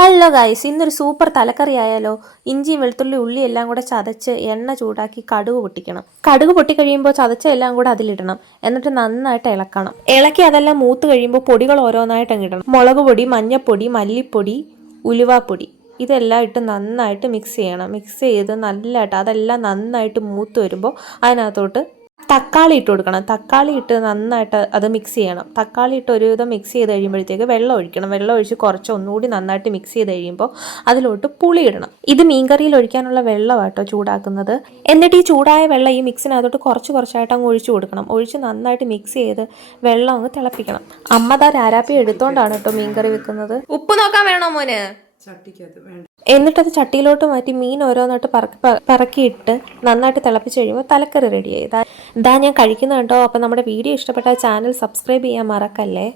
Hello guys, ഇന്നൊരു super തലക്കറി ആയാലോ. ഇഞ്ചിയും വെളുത്തുള്ളി ഉള്ളി എല്ലാം കൂടെ ചതച്ച് എണ്ണ ചൂടാക്കി കടുക് പൊട്ടിക്കണം. കടുക് പൊട്ടിക്കഴിയുമ്പോൾ ചതച്ച എല്ലാം കൂടെ അതിലിടണം. എന്നിട്ട് നന്നായിട്ട് ഇളക്കണം. ഇളക്കി അതെല്ലാം മൂത്ത് കഴിയുമ്പോൾ പൊടികൾ ഓരോന്നായിട്ട് ഇടണം. മുളക് പൊടി, മഞ്ഞൾപ്പൊടി, മല്ലിപ്പൊടി, ഉലുവാപ്പൊടി ഇതെല്ലാം ഇട്ട് നന്നായിട്ട് മിക്സ് ചെയ്യണം. മിക്സ് ചെയ്ത് നല്ലതായിട്ട് അതെല്ലാം നന്നായിട്ട് മൂത്ത് വരുമ്പോൾ അതിനകത്തോട്ട് തക്കാളി ഇട്ട് കൊടുക്കണം. തക്കാളി ഇട്ട് നന്നായിട്ട് അത് മിക്സ് ചെയ്യണം. തക്കാളി ഇട്ട് ഒരുവിധം മിക്സ് ചെയ്ത് കഴിയുമ്പോഴത്തേക്ക് വെള്ളം ഒഴിക്കണം. വെള്ളം ഒഴിച്ച് കുറച്ച് ഒന്നുകൂടി നന്നായിട്ട് മിക്സ് ചെയ്ത് കഴിയുമ്പോൾ അതിലോട്ട് പുളി ഇടണം. ഇത് മീൻകറിയിൽ ഒഴിക്കാനുള്ള വെള്ളമാട്ടോ ചൂടാക്കുന്നത്. എന്നിട്ട് ഈ ചൂടായ വെള്ളം ഈ മിക്സിനകത്തോട്ട് കുറച്ചായിട്ട് അങ്ങ് ഒഴിച്ചു കൊടുക്കണം. ഒഴിച്ച് നന്നായിട്ട് മിക്സ് ചെയ്ത് വെള്ളം അങ്ങ് തിളപ്പിക്കണം. അമ്മ താ രാരാപ്പി എടുത്തോണ്ടാണ് കേട്ടോ മീൻകറി വെക്കുന്നത്. ഉപ്പ് നോക്കാൻ വേണോ മോന്? എന്നിട്ടത് ചട്ടിയിലോട്ട് മാറ്റി മീൻ ഓരോന്നായിട്ട് പറക്കിയിട്ട് നന്നായിട്ട് തിളപ്പിച്ച് കഴിയുമ്പോൾ തലക്കറി റെഡിയായി. ഇതാ ഞാൻ കഴിക്കുന്നത് കേട്ടോ. അപ്പം നമ്മുടെ വീഡിയോ ഇഷ്ടപ്പെട്ടാൽ ചാനൽ സബ്സ്ക്രൈബ് ചെയ്യാൻ മറക്കല്ലേ.